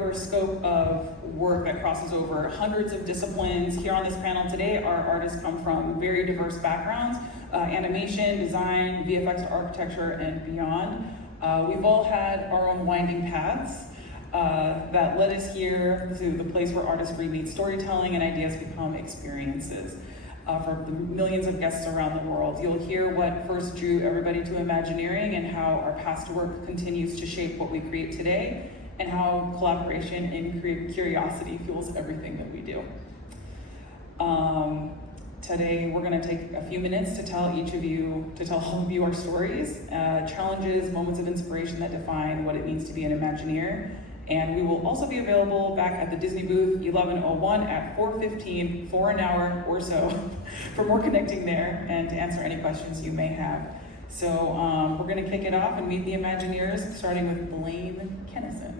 diverse scope of work that crosses over hundreds of disciplines. Here on this panel today, our artists come from very diverse backgrounds, animation, design, VFX, architecture, and beyond. We've all had our own winding paths that led us here to the place where artistry meets storytelling and ideas become experiences. For the millions of guests around the world, you'll hear what first drew everybody to Imagineering and how our past work continues to shape what we create today, and how collaboration and curiosity fuels everything that we do. Today, we're going to take a few minutes to tell all of you our stories, challenges, moments of inspiration that define what it means to be an Imagineer. And we will also be available back at the Disney booth 1101 at 4:15 for an hour or so for more connecting there and to answer any questions you may have. So we're going to kick it off and meet the Imagineers, starting with Blaine Kennison.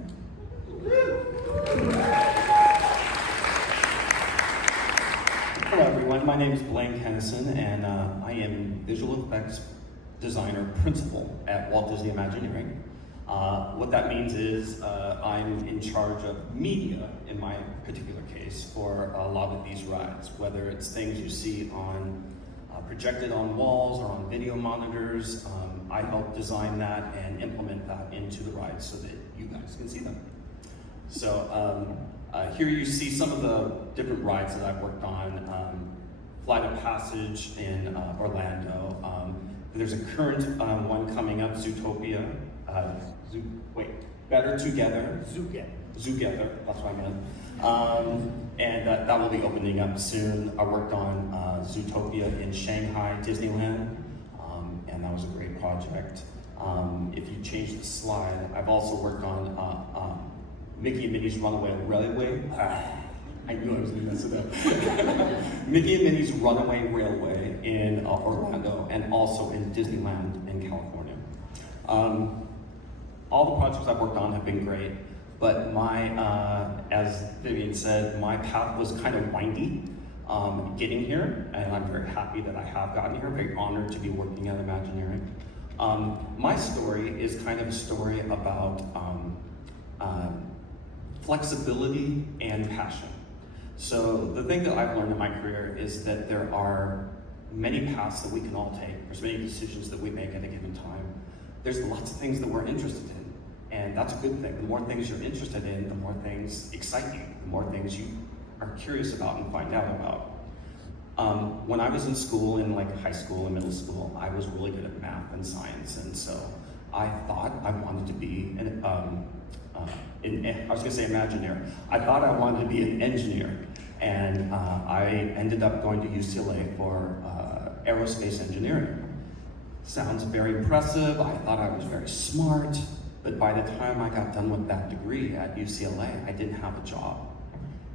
Hello everyone, my name is Blaine Kennison, and I am visual effects designer principal at Walt Disney Imagineering. What that means is I'm in charge of media, in my particular case, for a lot of these rides, whether it's things you see on projected on walls or on video monitors. I help design that and implement that into the rides so that you guys can see them. So here you see some of the different rides that I've worked on. Flight of Passage in Orlando. There's a current one coming up, Zootopia. Better Together. Zootopia, that's what I meant. And that will be opening up soon. I worked on Zootopia in Shanghai, Disneyland, and that was a great project. If you change the slide, I've also worked on Mickey and Minnie's Runaway Railway. I knew I was going to mess it up. Mickey and Minnie's Runaway Railway in Orlando, and also in Disneyland in California. All the projects I've worked on have been great, but as Vivian said, my path was kind of windy getting here, and I'm very happy that I have gotten here. Very honored to be working at Imagineering. My story is kind of a story about flexibility and passion. So the thing that I've learned in my career is that there are many paths that we can all take. There's many decisions that we make at a given time. There's lots of things that we're interested in, and that's a good thing. The more things you're interested in, the more things excite you, the more things you are curious about and find out about. When I was in school, in like high school and middle school, I was really good at math and science, and so I thought I wanted to be I was going to say Imagineer. I thought I wanted to be an engineer, and I ended up going to UCLA for aerospace engineering. Sounds very impressive. I thought I was very smart, but by the time I got done with that degree at UCLA, I didn't have a job.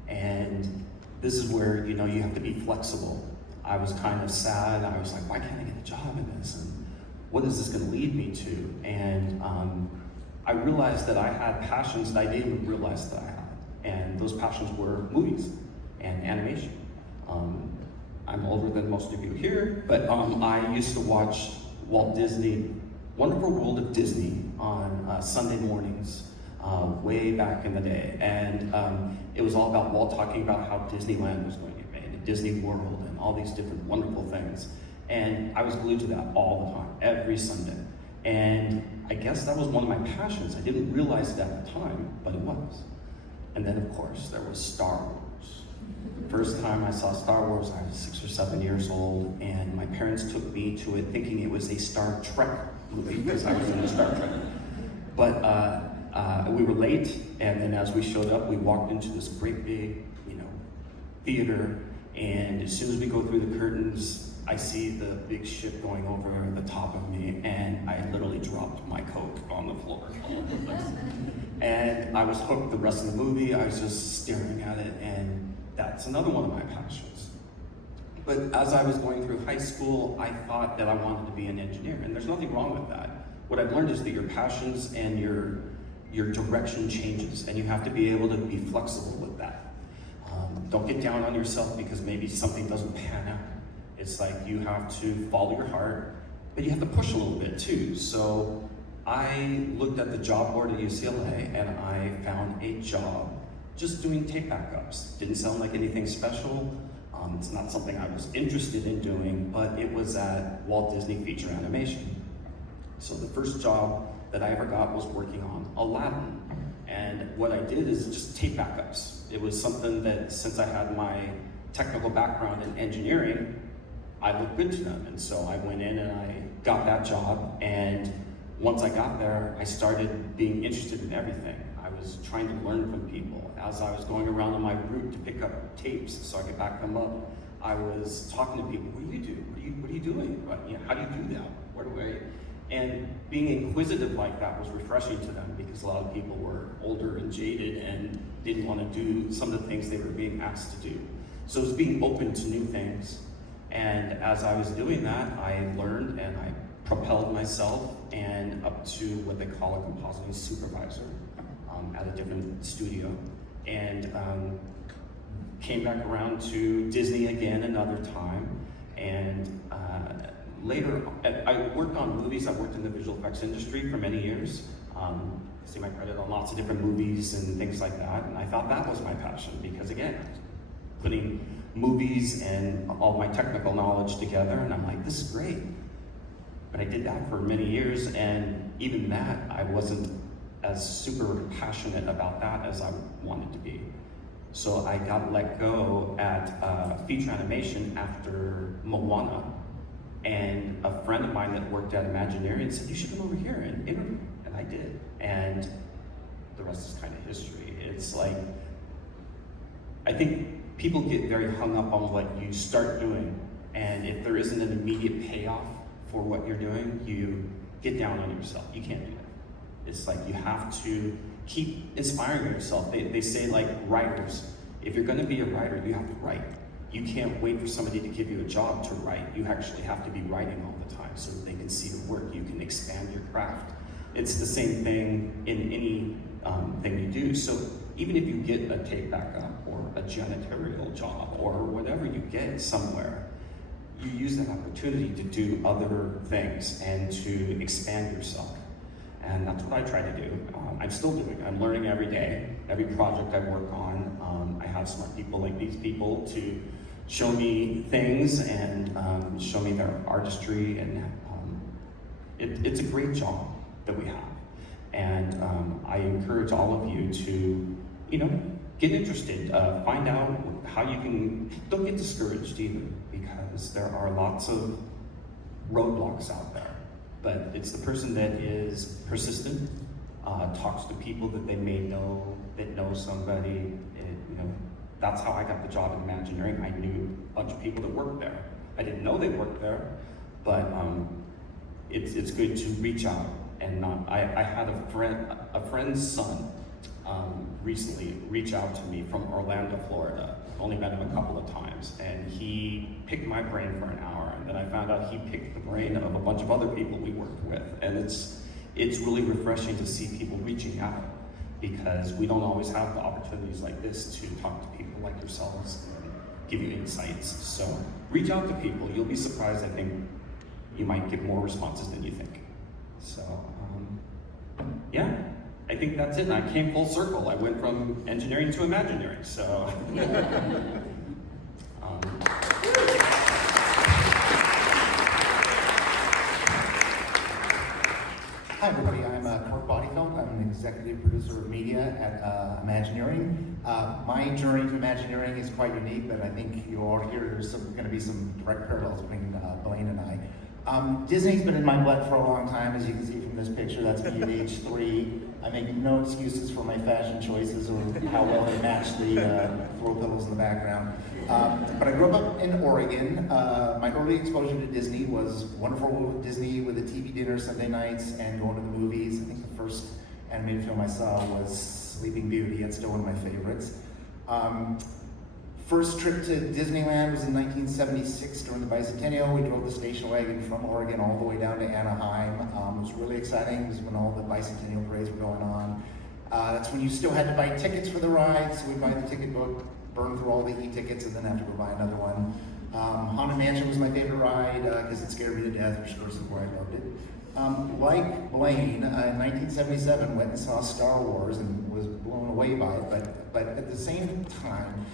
And this is where, you have to be flexible. I was kind of sad. I was like, why can't I get a job in this? And what is this going to lead me to? And I realized that I had passions that I didn't even realize that I had. And those passions were movies and animation. I'm older than most of you here, but I used to watch Walt Disney, Wonderful World of Disney on Sunday mornings way back in the day. And it was all about Walt talking about how Disneyland was going to get made, and Disney World, and all these different wonderful things. And I was glued to that all the time, every Sunday. And I guess that was one of my passions. I didn't realize it at the time, but it was. And then, of course, there was Star Wars. First time I saw Star Wars, I was 6 or 7 years old, and my parents took me to it thinking it was a Star Trek movie, because I was in Star Trek. But we were late, and then as we showed up, we walked into this great big, theater, and as soon as we go through the curtains, I see the big ship going over the top of me, and I literally dropped my Coke on the floor. And I was hooked the rest of the movie. I was just staring at it, and that's another one of my passions. But as I was going through high school, I thought that I wanted to be an engineer, and there's nothing wrong with that. What I've learned is that your passions and your direction changes, and you have to be able to be flexible with that. Don't get down on yourself because maybe something doesn't pan out. It's like you have to follow your heart, but you have to push a little bit too. So I looked at the job board at UCLA and I found a job just doing tape backups. Didn't sound like anything special. It's not something I was interested in doing, but it was at Walt Disney Feature Animation. So the first job that I ever got was working on Aladdin. And what I did is just tape backups. It was something that, since I had my technical background in engineering, I looked good to them. And so I went in and I got that job. And once I got there, I started being interested in everything. I was trying to learn from people. As I was going around on my route to pick up tapes so I could back them up, I was talking to people. What do you do? What are you doing? How do you do that? Where do I? And being inquisitive like that was refreshing to them, because a lot of people were older and jaded and didn't want to do some of the things they were being asked to do. So it was being open to new things. And as I was doing that, I learned and I propelled myself and up to what they call a compositing supervisor at a different studio. And came back around to Disney again another time. And later, I worked on movies. I worked in the visual effects industry for many years. See my credit on lots of different movies and things like that. And I thought that was my passion, because again, putting movies and all my technical knowledge together, and I'm like, this is great. But I did that for many years, and even that, I wasn't as super passionate about that as I wanted to be. So I got let go at feature animation after Moana, and a friend of mine that worked at Imagineering said, you should come over here and interview, and I did. And the rest is kind of history. It's like, I think people get very hung up on what you start doing, and if there isn't an immediate payoff for what you're doing, you get down on yourself. You can't do that. It's like you have to keep inspiring yourself. They say, like, writers, if you're gonna be a writer, you have to write. You can't wait for somebody to give you a job to write. You actually have to be writing all the time so that they can see your work. You can expand your craft. It's the same thing in any thing you do. So even if you get a tape backup or a janitorial job or whatever you get somewhere, you use that opportunity to do other things and to expand yourself. And that's what I try to do. I'm still doing. I'm learning every day. Every project I work on, I have smart people like these people to show me things and show me their artistry, and it's a great job that we have. And I encourage all of you to, get interested, find out how you can, don't get discouraged either, because there are lots of roadblocks out there. But it's the person that is persistent, talks to people that they may know, that know somebody. That's how I got the job in Imagineering. I knew a bunch of people that worked there. I didn't know they worked there, but it's good to reach out and not. I had a friend's son recently reach out to me from Orlando, Florida. Only met him a couple of times, and he picked my brain for an hour, and then I found out he picked the brain of a bunch of other people we worked with. And it's really refreshing to see people reaching out, because we don't always have the opportunities like this to talk to people like yourselves and give you insights. So reach out to people. You'll be surprised. I think you might get more responses than you think. So yeah, I think that's it. And I came full circle. I went from engineering to Imagineering. So Hi everybody, I'm Kurt Bodyfeld. I'm an executive producer of media at Imagineering. My journey to Imagineering is quite unique, but I think you all hear there's going to be some direct parallels between Blaine and I. Disney's been in my blood for a long time, as you can see from this picture. That's me at age 3. I make no excuses for my fashion choices or how well they match the throw pillows in the background. But I grew up in Oregon. My early exposure to Disney was Wonderful World of Disney with a TV dinner Sunday nights and going to the movies. I think the first animated film I saw was Sleeping Beauty. It's still one of my favorites. First trip to Disneyland was in 1976 during the bicentennial. We drove the station wagon from Oregon all the way down to Anaheim. It was really exciting. It was when all the bicentennial parades were going on. That's when you still had to buy tickets for the ride, so we'd buy the ticket book, burn through all the e-tickets, and then have to go buy another one. Haunted Mansion was my favorite ride because it scared me to death, which of course is why I loved it. Like Blaine, in 1977, went and saw Star Wars and was blown away by it, but at the same time,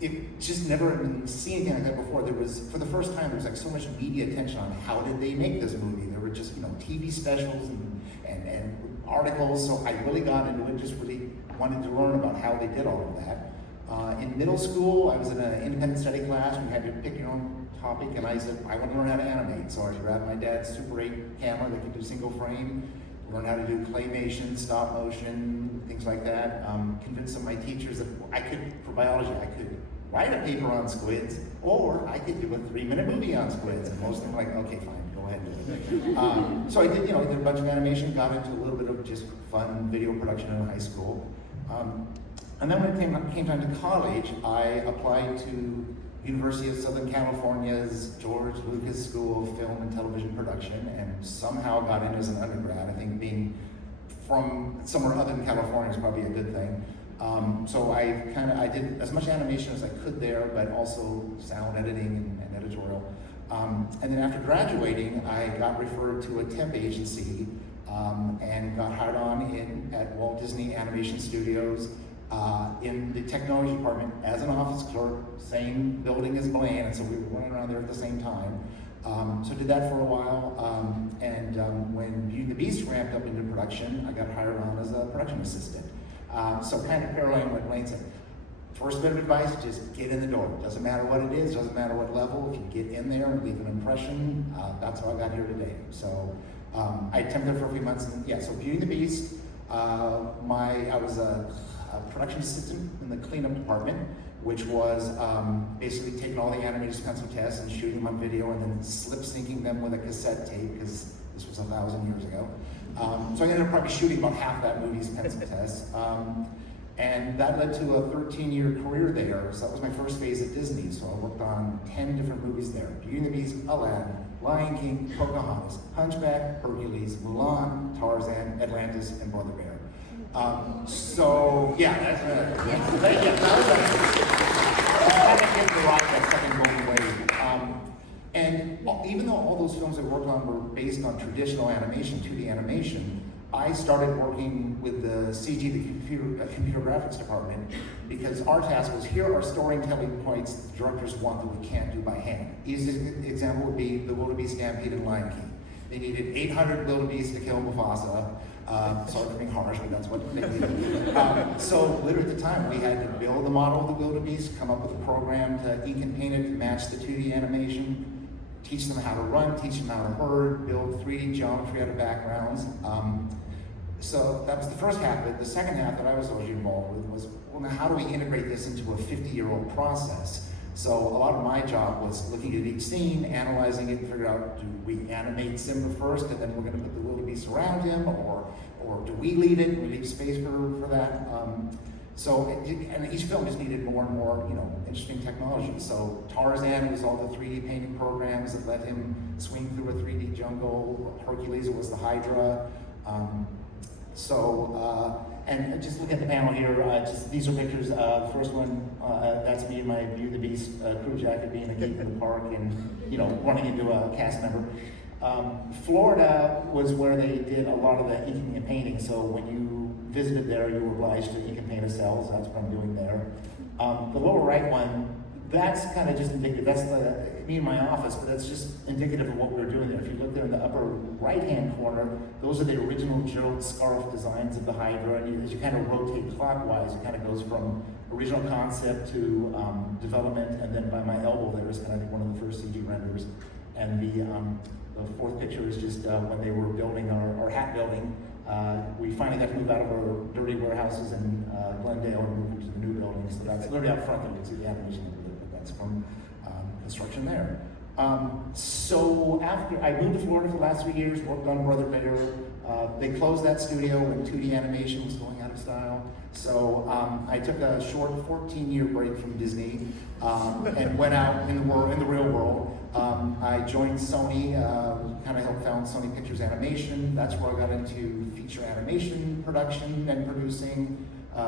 it just never had been seen anything like that before. There was, for the first time, there was like so much media attention on how did they make this movie. There were just, TV specials and articles, so I really got into it, just really wanted to learn about how they did all of that. In middle school, I was in an independent study class. We had to pick your own topic, and I said, I want to learn how to animate. So I grabbed my dad's Super 8 camera that could do single frame, learn how to do claymation, stop motion, things like that. Convinced some of my teachers that I could, for biology, I could write a paper on squids, or I could do a 3-minute movie on squids. And most of them were like, okay, fine, go ahead and do it. So I did, I did a bunch of animation, got into a little bit of just fun video production in high school. And then when it came time to college, I applied to University of Southern California's George Lucas School of Film and Television Production, and somehow got in as an undergrad. I think being from somewhere other than California is probably a good thing. So I did as much animation as I could there, but also sound editing and editorial. And then after graduating, I got referred to a temp agency and got hired on at Walt Disney Animation Studios in the technology department as an office clerk, same building as Blaine, and so we were running around there at the same time. So did that for a while, and when Beauty and the Beast ramped up into production, I got hired on as a production assistant. So kind of paralleling what Blaine said. First bit of advice, just get in the door. Doesn't matter what it is, doesn't matter what level, if you get in there and leave an impression, that's how I got here today. So I attempted for a few months, and yeah, so Beauty and the Beast, I was a production assistant in the cleanup department, which was basically taking all the animators' pencil tests and shooting them on video and then slip syncing them with a cassette tape, because this was 1,000 years ago. So I ended up probably shooting about half that movie's pencil tests. And that led to a 13-year career there. So that was my first phase at Disney. So I worked on 10 different movies there. Beauty and the Beast, Aladdin, Lion King, Pocahontas, Hunchback, Hercules, Mulan, Tarzan, Atlantis, and Brother Bear. So yeah, that's that second golden wave. And even though all those films I worked on were based on traditional animation, 2D animation, I started working with the CG, the computer graphics department, because our task was, here are storytelling points the directors want that we can't do by hand. Easiest example would be the wildebeest stampede in Lion King. They needed 800 wildebeest to kill Mufasa. Sorry for being harsh, but that's what they needed. So literally at the time, we had to build the model of the wildebeest, come up with a program to ink and paint it to match the 2D animation, teach them how to run, teach them how to herd, build 3D geometry out of backgrounds. So that was the first half of it. The second half that I was always involved with was, well, now how do we integrate this into a 50-year-old process? So a lot of my job was looking at each scene, analyzing it, and figure out, do we animate Simba first, and then we're going to put the wildebeest around him, or do we leave it? We leave space for that. And each film just needed more and more, interesting technology. So Tarzan was all the 3D painting programs that let him swing through a 3D jungle. Hercules was the Hydra. And just look at the panel here, these are pictures. The first one, that's me in my Beauty and the Beast crew jacket, being a geek in the park and, running into a cast member. Florida was where they did a lot of the inking and painting, so when you visited there, you were obliged to ink and paint a cell, so that's what I'm doing there. The lower right one, that's kind of just indicative. That's me in my office, but that's just indicative of what we were doing there. If you look there in the upper right-hand corner, those are the original Gerald Scarf designs of the Hydra, and as you kind of rotate clockwise, it kind of goes from original concept to development, and then by my elbow there is kind of one of the first CG renders. And the fourth picture is just when they were building our hat building. We finally got to move out of our dirty warehouses in Glendale and move into the new building. So that's literally out front, you can see the animation of it, but that's from construction there. So after I moved to Florida for the last 3 years, worked on Brother Bear. They closed that studio when 2D animation was going out of style. So I took a short 14-year break from Disney and went out in the real world. I joined Sony, kind of helped found Sony Pictures Animation. That's where I got into feature animation production and producing.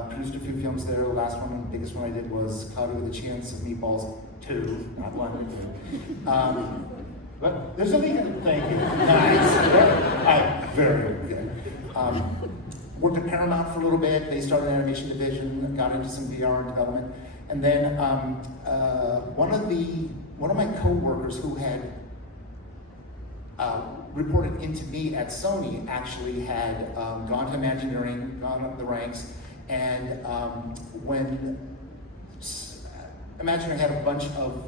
Produced a few films there. The last one, the biggest one I did was Cloudy with a Chance of Meatballs 2, not 1. But there's a legal thank you. Nice. Very good. Worked at Paramount for a little bit. They started an animation division, got into some VR development. And then one of my co-workers who had reported into me at Sony actually had gone to Imagineering, gone up the ranks, and when Imagineering had a bunch of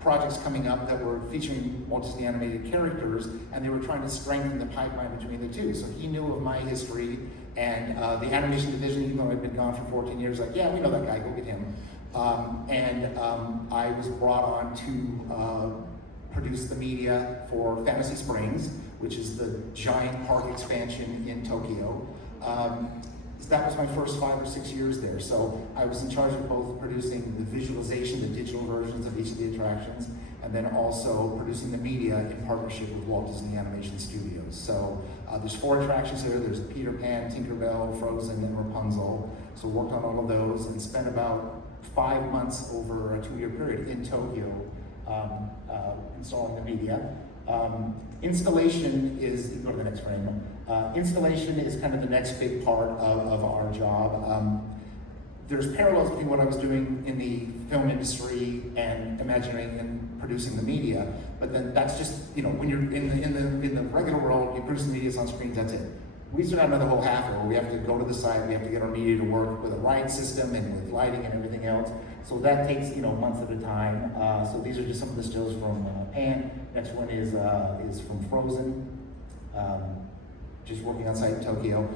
projects coming up that were featuring Walt Disney animated characters, and they were trying to strengthen the pipeline between the two. So he knew of my history, and the animation division, even though I'd been gone for 14 years, like, yeah, we know that guy, go get him. I was brought on to produce the media for Fantasy Springs, which is the giant park expansion in Tokyo. That was my first 5 or 6 years there. So I was in charge of both producing the visualization, the digital versions of each of the attractions, and then also producing the media in partnership with Walt Disney Animation Studios. So there's 4 attractions here. There's Peter Pan, Tinkerbell, Frozen, and Rapunzel. So worked on all of those and spent about 5 months over a 2-year period in Tokyo installing the media. Installation is, go to the next frame. Installation is kind of the next big part of our job. There's parallels between what I was doing in the film industry and Imagineering and producing the media, but then that's just, you know, when you're in the regular world, you produce the media on screens, that's it. We still have another whole half hour. We have to go to the site, we have to get our media to work with a ride system and with lighting and everything else. So that takes, you know, months at a time. So these are just some of the stills from Pan. Next one is from Frozen, just working on site in Tokyo.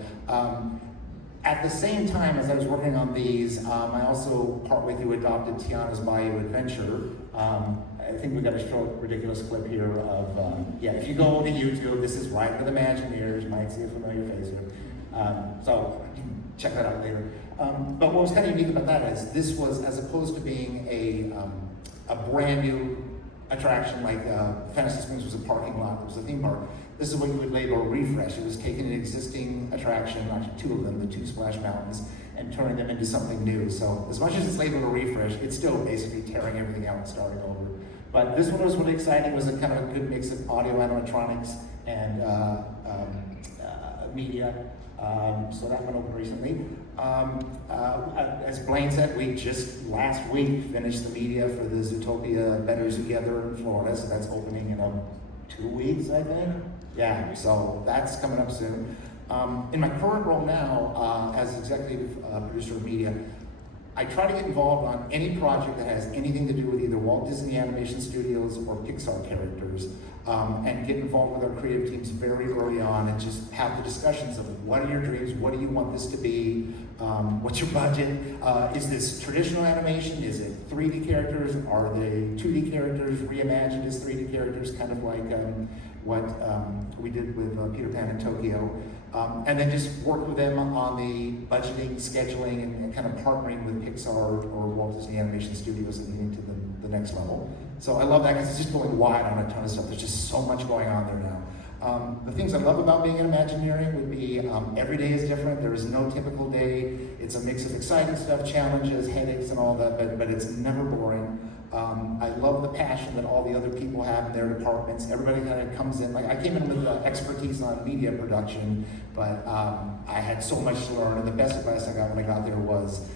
At the same time as I was working on these, I also partway through adopted Tiana's Bayou Adventure. I think we've got a short, ridiculous clip here of, yeah, if you go to YouTube, this is Right with Imagineers, you might see a familiar face here. So you can check that out later. But what was kind of unique about that is this was, as opposed to being a brand new attraction like Fantasy Springs was a parking lot, it was a theme park. This is what you would label a refresh. It was taking an existing attraction, actually 2 of them, the 2 Splash Mountains, and turning them into something new. So as much as it's labeled a refresh, it's still basically tearing everything out and starting over. But this one was really exciting. It was a kind of a good mix of audio animatronics and media. So that went over recently. As Blaine said, we just last week finished the media for the Zootopia Better Together in Florida, so that's opening in 2 weeks, I think. Yeah, so that's coming up soon. In my current role now, as executive producer of media, I try to get involved on any project that has anything to do with either Walt Disney Animation Studios or Pixar characters, and get involved with our creative teams very early on and just have the discussions of what are your dreams, what do you want this to be, what's your budget, is this traditional animation, is it 3D characters, are they 2D characters, reimagined as 3D characters, kind of like what we did with Peter Pan in Tokyo. And then just work with them on the budgeting, scheduling, and kind of partnering with Pixar or Walt Disney Animation Studios and getting to the next level. So I love that because it's just going wide on a ton of stuff. There's just so much going on there now. The things I love about being in Imagineering would be every day is different. There is no typical day. It's a mix of exciting stuff, challenges, headaches, and all that, but it's never boring. I love the passion that all the other people have in their departments. Everybody kind of comes in, like I came in with expertise on media production, but I had so much to learn, and the best advice I got when I got there was,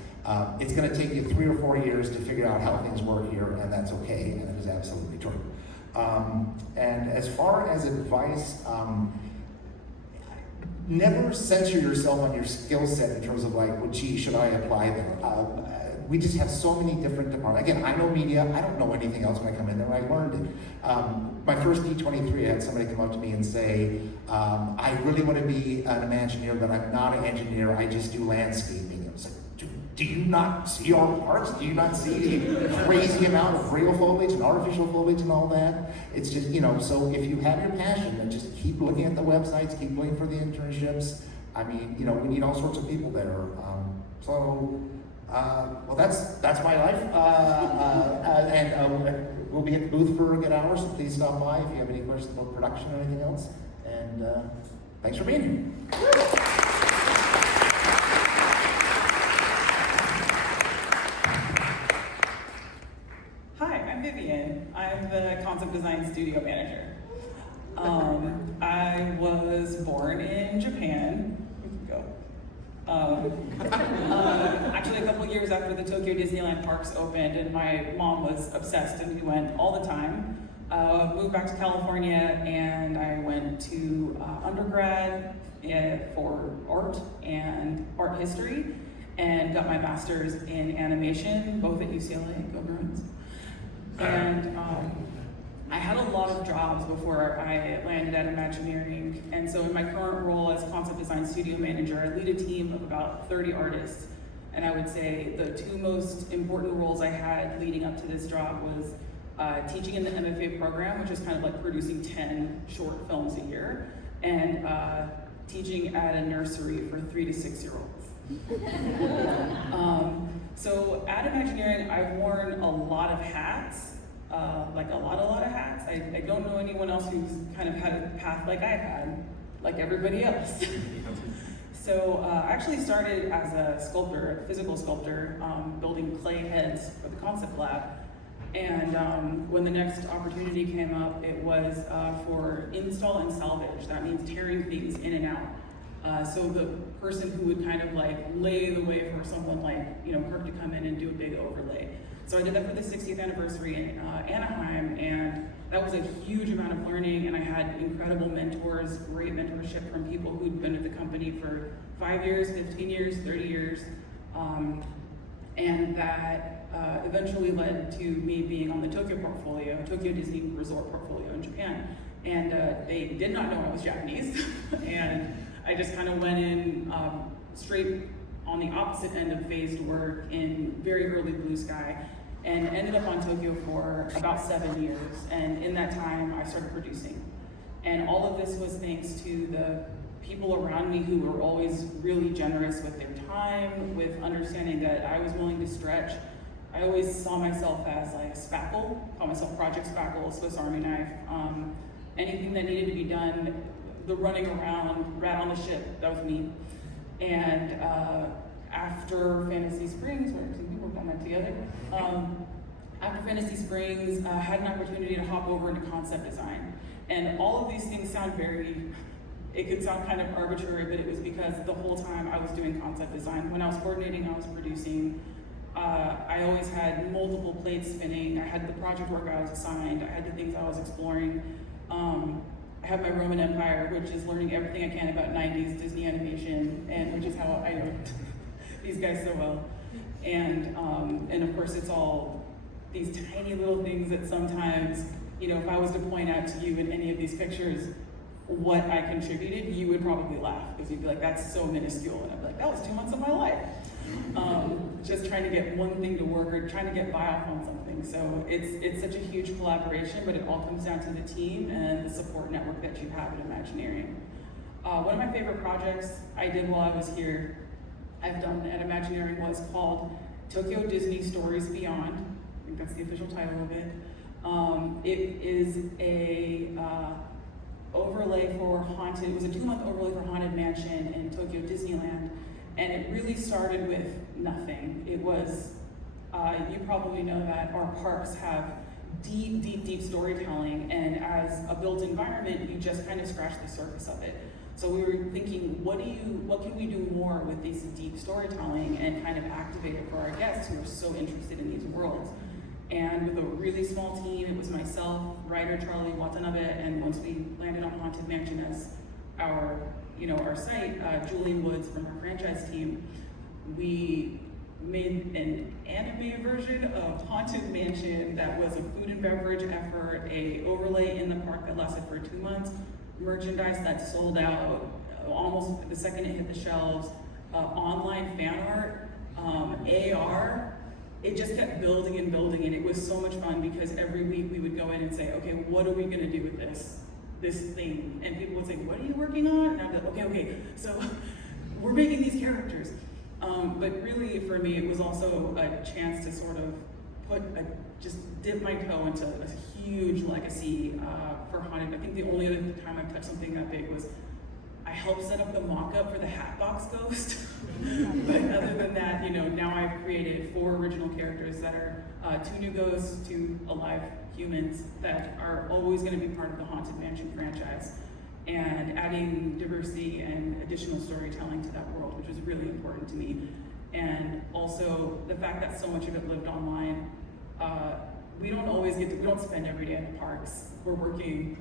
it's going to take you 3 or 4 years to figure out how things work here, and that's okay, and it is absolutely true. And as far as advice, never censor yourself on your skill set in terms of like, well, gee, should I apply there? We just have so many different departments. Again, I know media, I don't know anything else when I come in there, I learned it. My first D23, I had somebody come up to me and say, I really want to be an Imagineer, but I'm not an engineer, I just do landscaping. I was like, do you not see our parks? Do you not see the crazy amount of real foliage and artificial foliage and all that? It's just, you know, so if you have your passion, then just keep looking at the websites, keep looking for the internships. I mean, you know, we need all sorts of people there. Well, that's my life, and we'll be at the booth for a good hour, so please stop by if you have any questions about production or anything else, and thanks for being here. Hi, I'm Vivian. I'm the concept design studio manager. I was born in Japan. We can go. Actually, a couple years after the Tokyo Disneyland parks opened, and my mom was obsessed, and we went all the time. Moved back to California, and I went to undergrad for art and art history, and got my master's in animation, both at UCLA, go Bruins. And I had a lot of jobs before I landed at Imagineering, and so in my current role as concept design studio manager, I lead a team of about 30 artists. And I would say the two most important roles I had leading up to this job was teaching in the MFA program, which is kind of like producing 10 short films a year, and teaching at a nursery for 3 to 6 year olds. So at Imagineering, I've worn a lot of hats, like a lot of hats. I don't know anyone else who's kind of had a path like I've had, like everybody else. So I actually started as a sculptor, a physical sculptor, building clay heads for the concept lab. And when the next opportunity came up, it was for install and salvage. That means tearing things in and out. So the person who would kind of like lay the way for someone like, you know, Kirk to come in and do a big overlay. So I did that for the 60th anniversary in Anaheim, and that was a huge amount of learning, and I had incredible mentors, great mentorship from people who'd been at the company for 5 years, 15 years, 30 years. And that eventually led to me being on the Tokyo portfolio, Tokyo Disney Resort portfolio in Japan. And they did not know I was Japanese. And I just kind of went in straight on the opposite end of phased work in very early blue sky, and ended up on Tokyo for about 7 years. And in that time, I started producing. And all of this was thanks to the people around me who were always really generous with their time, with understanding that I was willing to stretch. I always saw myself as like a spackle, call myself Project Spackle, Swiss Army knife. Anything that needed to be done, the running around, rat on the ship, that was me. And after Fantasy Springs, we worked on that together. After Fantasy Springs, I had an opportunity to hop over into concept design. And all of these things sound it could sound kind of arbitrary, but it was because the whole time I was doing concept design. When I was coordinating, I was producing. I always had multiple plates spinning. I had the project work I was assigned. I had the things I was exploring. I have my Roman Empire, which is learning everything I can about 90s Disney animation, and which is how I know these guys so well. And of course, it's all these tiny little things that sometimes, you know, if I was to point out to you in any of these pictures what I contributed, you would probably laugh, because you'd be like, that's so minuscule. And I'd be like, that was 2 months of my life. Just trying to get one thing to work, or trying to get buy-off on something. So it's such a huge collaboration, but it all comes down to the team and the support network that you have at Imagineering. One of my favorite projects I did while I was here, I've done at Imagineering, was called Tokyo Disney Stories Beyond. I think that's the official title of it. It is a overlay for Haunted, it was a 2-month overlay for Haunted Mansion in Tokyo Disneyland. And it really started with nothing. It was, you probably know that our parks have deep storytelling, and as a built environment, you just kind of scratch the surface of it. So we were thinking, what can we do more with this deep storytelling and kind of activate it for our guests who are so interested in these worlds? And with a really small team, it was myself, writer Charlie Watanabe, and once we landed on Haunted Mansion as our site, Julian Woods from our franchise team, we made an anime version of Haunted Mansion that was a food and beverage effort, a overlay in the park that lasted for 2 months, merchandise that sold out almost the second it hit the shelves, online fan art, AR. It just kept building and building, and it was so much fun because every week we would go in and say, okay, what are we gonna do with this thing? And people would say, what are you working on? And I'd be like, okay, so we're making these characters. But really for me, it was also a chance to sort of just dip my toe into a huge legacy for Haunted. I think the only other time I've touched something that big was I helped set up the mock-up for the Hatbox Ghost. But other than that, now I've created 4 original characters that are 2 new ghosts, 2 alive humans that are always going to be part of the Haunted Mansion franchise, and adding diversity and additional storytelling to that world, which is really important to me. And also the fact that so much of it lived online. We don't spend every day at the parks. We're working,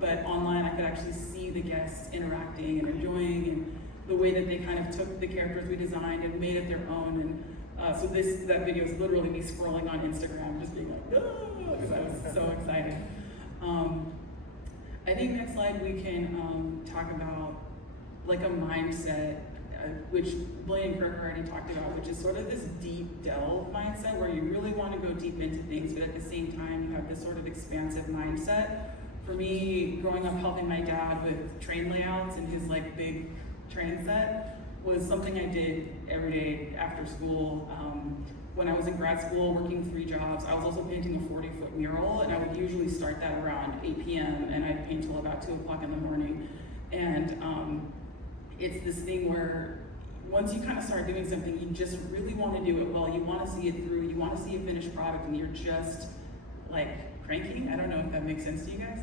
but online I could actually see the guests interacting and enjoying, and the way that they kind of took the characters we designed and made it their own. And so that video is literally me scrolling on Instagram, just being like, oh, because I was so excited. I think next slide we can talk about like a mindset, which Blaine and Kirk already talked about, which is sort of this deep delve mindset where you really want to go deep into things, but at the same time you have this sort of expansive mindset. For me, growing up helping my dad with train layouts and his like big train set was something I did every day after school. When I was in grad school working 3 jobs, I was also painting a 40-foot mural, and I would usually start that around 8 p.m. and I'd paint till about 2 o'clock in the morning. And it's this thing where once you kind of start doing something, you just really want to do it well. You want to see it through. You want to see a finished product, and you're just like cranking. I don't know if that makes sense to you guys.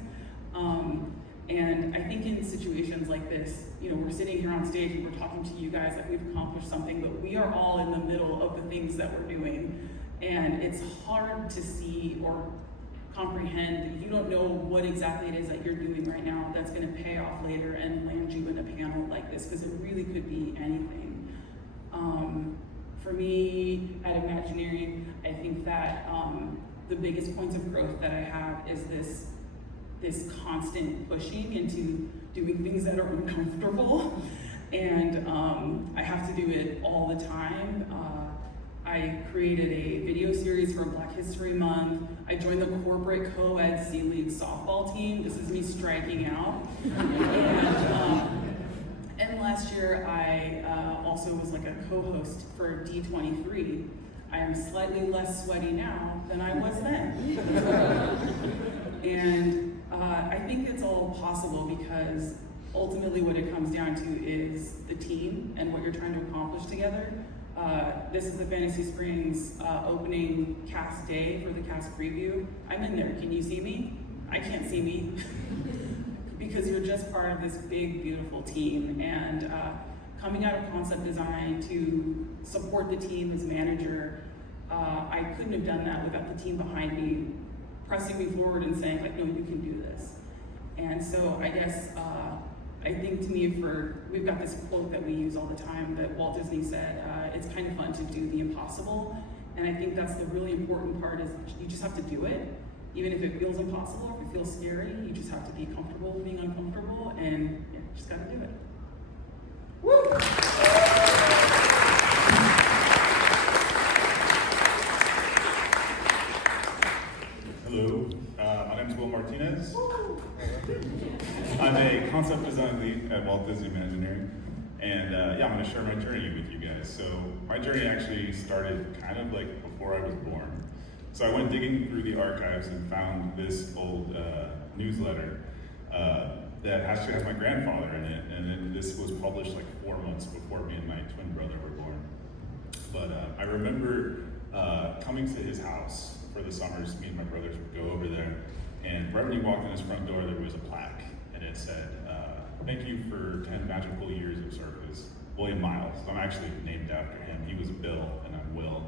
And I think in situations like this, we're sitting here on stage and we're talking to you guys like we've accomplished something, but we are all in the middle of the things that we're doing. And it's hard to see or comprehend. You don't know what exactly it is that you're doing right now that's going to pay off later and land you in a panel like this, because it really could be anything. For me, at Imagineering, I think that the biggest points of growth that I have is this constant pushing into doing things that are uncomfortable, and I have to do it all the time. I created a video series for Black History Month. I joined the corporate co-ed C-League softball team. This is me striking out. And last year, I also was like a co-host for D23. I am slightly less sweaty now than I was then. And I think it's all possible because ultimately what it comes down to is the team and what you're trying to accomplish together. This is the Fantasy Springs opening cast day for the cast preview. I'm in there. Can you see me? I can't see me. Because you're just part of this big, beautiful team. And coming out of concept design to support the team as manager, I couldn't have done that without the team behind me pressing me forward and saying, like, no, you can do this. And so I guess, I think to me, we've got this quote that we use all the time that Walt Disney said, it's kind of fun to do the impossible. And I think that's the really important part, is you just have to do it. Even if it feels impossible, or if it feels scary, you just have to be comfortable being uncomfortable, and you just gotta do it. Woo! Hello, my name is Will Martinez. I'm a concept design lead at Walt Disney Imagineering, and I'm going to share my journey with you guys. So my journey actually started kind of like before I was born. So I went digging through the archives and found this old newsletter that actually has my grandfather in it, and then this was published like 4 months before me and my twin brother were born. But I remember coming to his house for the summers. Me and my brothers would go over there, and right when you walked in his front door, there was a plaque, and it said, "Thank you for 10 magical years of service, William Miles." I'm actually named after him. He was Bill, and I'm Will.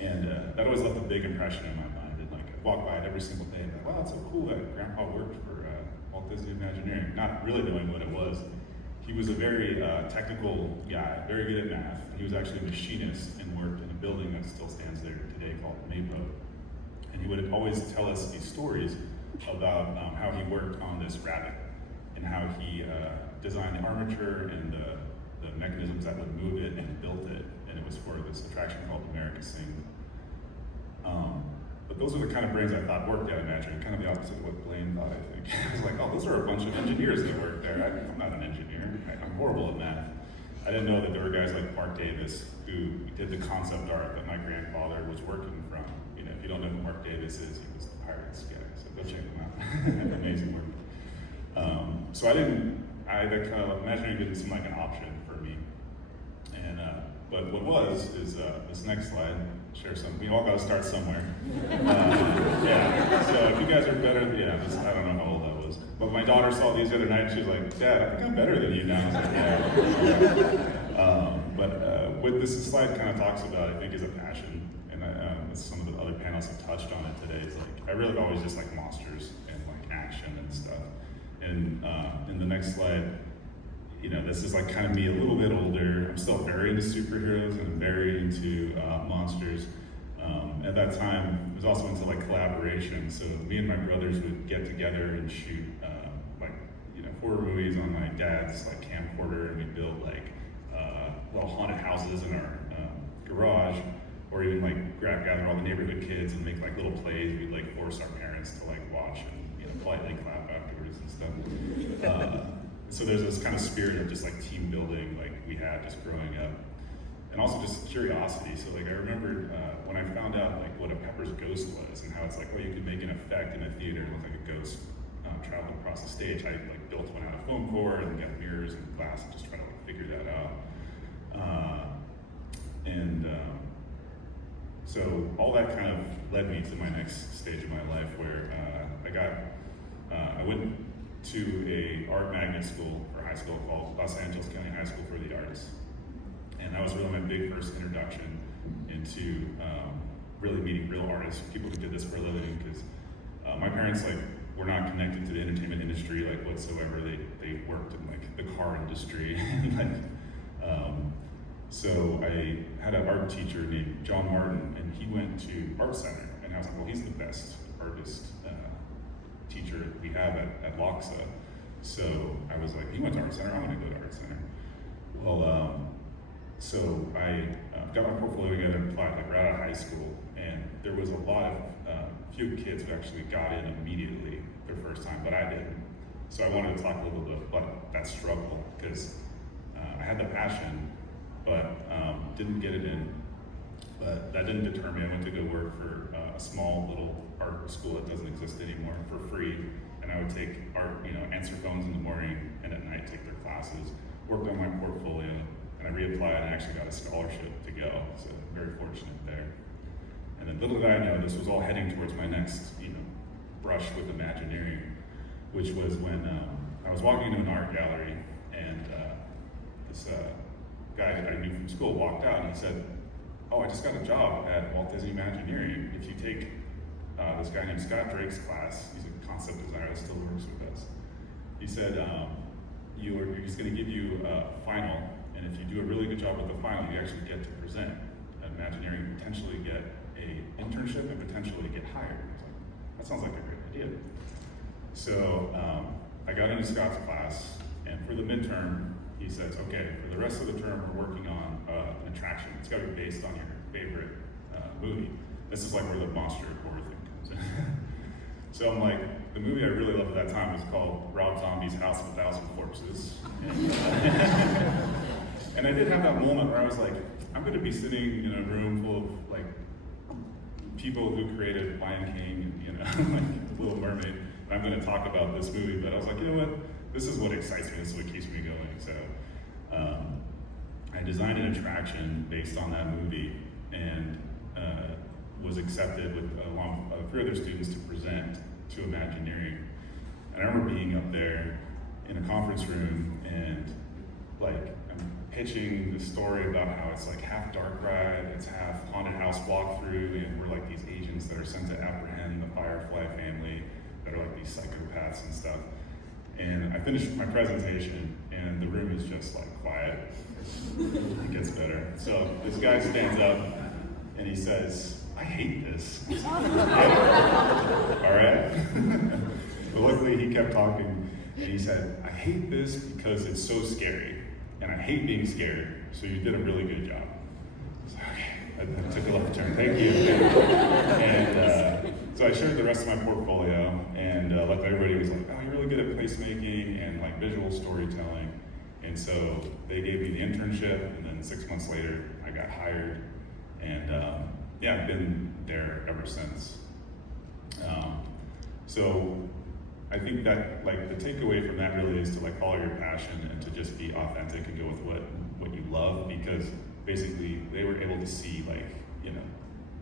And that always left a big impression in my mind. And like, I walk by it every single day, and like, wow, it's so cool that Grandpa worked for Walt Disney Imagineering, not really knowing what it was. He was a very technical guy, very good at math. He was actually a machinist and worked in a building that still stands there today called Maypo. And he would always tell us these stories about how he worked on this rabbit and how he designed the armature and the mechanisms that would move it and built it. And it was for this attraction called America Sings. But those are the kind of brains I thought worked at Imagineering, kind of the opposite of what Blaine thought, I think. I was like, oh, those are a bunch of engineers that work there. I'm not an engineer. I'm horrible at math. I didn't know that there were guys like Mark Davis who did the concept art that my grandfather was working from. You know, if you don't know who Mark Davis is, he was the Pirates guy, so go check him out. Amazing work. So I Imagineering didn't seem like an option for me. And but what was is this next slide. Share some. We all got to start somewhere. Yeah. So if you guys are better, I don't know how old I was, but my daughter saw these the other night. And she was like, "Dad, I think I'm better than you now." I was like, "Yeah." But what this slide kind of talks about, I think, is a passion, and some of the other panels have touched on it today. Is like I really always just like monsters and like action and stuff. And in the next slide, this is like kind of me a little bit older. I'm still very into superheroes and I'm very into monsters. At that time, I was also into like collaboration. So me and my brothers would get together and shoot horror movies on my dad's like camcorder, and we'd build like haunted houses in our garage, or even like gather all the neighborhood kids and make like little plays. We'd like force our parents to like watch and politely clap afterwards and stuff. So there's this kind of spirit of just like team building like we had just growing up, and also just curiosity. So like I remember when I found out like what a Pepper's ghost was and how it's like, well, you could make an effect in a theater and look like a ghost traveling across the stage. I like built one out of foam core and got mirrors and glass and just try to like figure that out. So all that kind of led me to my next stage of my life, where I went to a art magnet school for high school called Los Angeles County High School for the Arts. And that was really my big first introduction into really meeting real artists, people who did this for a living, because my parents were not connected to the entertainment industry whatsoever. They worked in the car industry. So I had an art teacher named John Martin, and he went to Art Center, and I was like, well, he's the best artist teacher we have at LOXA. So I was like, he went to Art Center, I'm gonna go to Art Center. Well, so I got my portfolio together and applied right out of high school, and there was a few kids who actually got in immediately their first time, but I didn't. So I wanted to talk a little bit about that struggle, because I had the passion, but didn't get it in. But that didn't deter me. I went to go work for a small little art school that doesn't exist anymore for free. And I would take art, answer phones in the morning and at night take their classes, worked on my portfolio, and I reapplied and actually got a scholarship to go. So very fortunate there. And then little did I know, this was all heading towards my next, brush with Imagineering, which was when I was walking into an art gallery, and this guy that I knew from school walked out and he said, "Oh, I just got a job at Walt Disney Imagineering. If you take this guy named Scott Drake's class, he's a concept designer that still works with us." He said, he's going to give you a final, and if you do a really good job with the final, you actually get to present at Imagineering, potentially get an internship, and potentially get hired. I was like, that sounds like a great idea. So I got into Scott's class, and for the midterm, he says, okay, for the rest of the term, we're working on an attraction. It's got to be based on your favorite movie. This is like where the monster horror thing comes in. So I'm like, the movie I really loved at that time was called Rob Zombie's House of a Thousand Corpses. And I did have that moment where I was like, I'm going to be sitting in a room full of people who created Lion King and Little Mermaid, and I'm going to talk about this movie. But I was like, you know what? This is what excites me. This is what keeps me going. So I designed an attraction based on that movie, and was accepted along with 3 other students to present to Imagineering. And I remember being up there in a conference room, and I'm pitching the story about how it's half dark ride, it's half haunted house walkthrough, and we're these agents that are sent to apprehend the Firefly family that are these psychopaths and stuff. And I finished my presentation, and the room is just quiet. It gets better. So this guy stands up and he says, "I hate this." All right. But luckily he kept talking, and he said, "I hate this because it's so scary, and I hate being scared, so you did a really good job." I was like, okay, that took a left turn, thank you. And so I shared the rest of my portfolio, and everybody was like, "Oh, you're really good at placemaking and visual storytelling." And so they gave me the internship, and then 6 months later, I got hired, and I've been there ever since. So I think that like the takeaway from that really is to like follow your passion and to just be authentic and go with what you love, because basically they were able to see like, you know,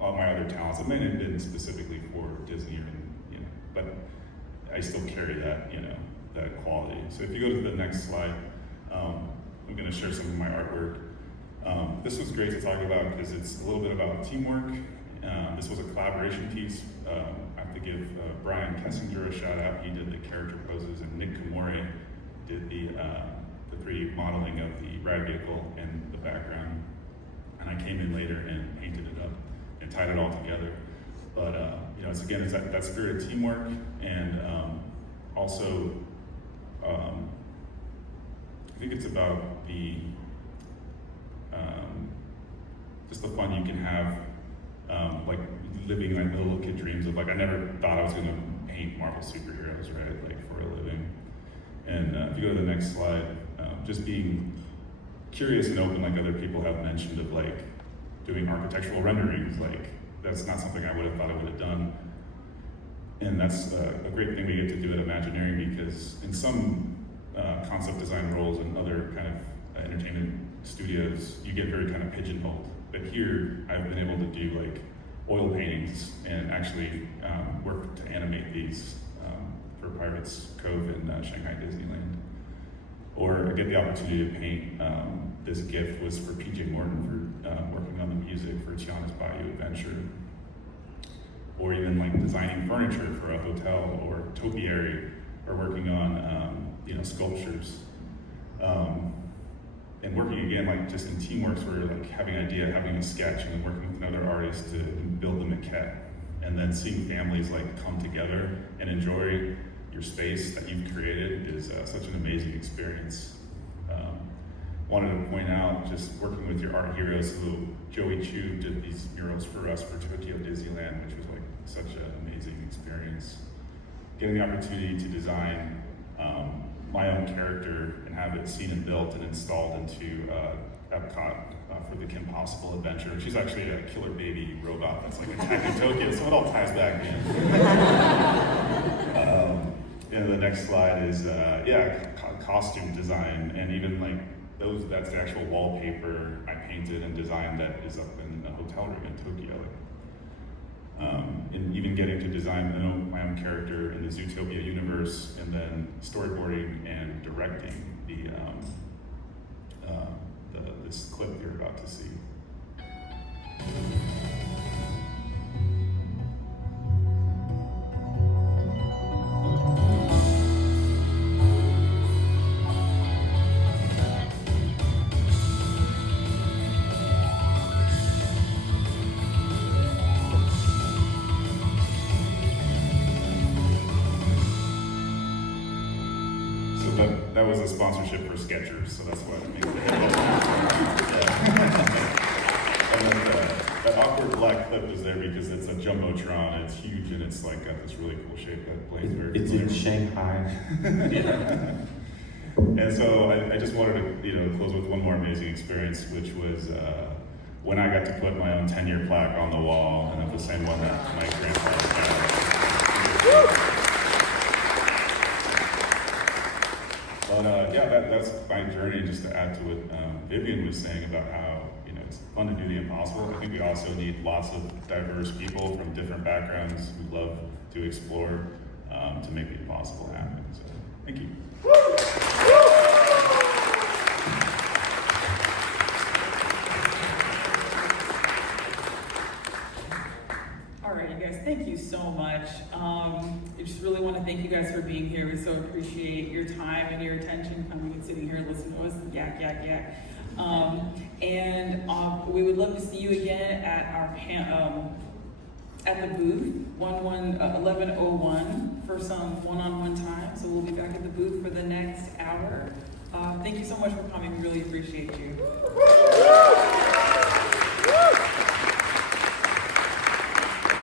all my other talents. It may have been specifically for Disney, or, you know, but I still carry that, you know, that quality. So if you go to the next slide, I'm going to share some of my artwork. This was great to talk about because it's a little bit about teamwork. This was a collaboration piece. I have to give Brian Kessinger a shout out. He did the character poses, and Nick Kamore did the 3D modeling of the ride vehicle and the background. And I came in later and painted it up and tied it all together. But you know, it's that spirit of teamwork, and also I think it's about the just the fun you can have, like living like little kid dreams of like, I never thought I was gonna paint Marvel superheroes, right? Like for a living. And if you go to the next slide, just being curious and open, like other people have mentioned, of like doing architectural renderings. Like that's not something I would have thought I would have done. And that's a great thing we get to do at Imagineering, because in some concept design roles and other kind of entertainment studios, you get very kind of pigeonholed. But here, I've been able to do like oil paintings and actually work to animate these for Pirates Cove in Shanghai Disneyland. Or get the opportunity to paint, this gift was for PJ Morton for working on the music for Tiana's Bayou Adventure. Or even like designing furniture for a hotel or topiary, or working on you know, sculptures. And working again, like just in teamwork, where you're like having an idea, having a sketch, and then working with another artist to build the maquette. And then seeing families like come together and enjoy your space that you've created is such an amazing experience. Wanted to point out, just working with your art heroes, so Joey Chu did these murals for us for Tokyo Disneyland, which was like such an amazing experience. Getting the opportunity to design my own character and have it seen and built and installed into Epcot for the Kim Possible adventure. She's actually a killer baby robot that's like attacking Tokyo, so it all ties back in. And the next slide is, costume design, and even like that's the actual wallpaper I painted and designed that is up in the hotel room in Tokyo. And even getting to design my own character in the Zootopia universe, and then storyboarding and directing this clip you're about to see. That was a sponsorship for Skechers, so that's why I made it. And then that awkward black clip is there because it's a jumbotron, and it's huge, and it's like got this really cool shape that plays very. It's in Shanghai. Yeah. And so I just wanted to close with one more amazing experience, which was when I got to put my own 10-year plaque on the wall, and it's the same one that my grandfather had. But that's my journey, just to add to what Vivian was saying about how it's fun to do the impossible. I think we also need lots of diverse people from different backgrounds who love to explore to make the impossible happen. So thank you. All right, you guys, thank you so much. I just really want to thank you guys for being here. We so appreciate your time and your attention, coming and sitting here listening to us yak. We would love to see you again at our at the booth 1101 for some one-on-one time. So we'll be back at the booth for the next hour. Thank you so much for coming. We really appreciate you.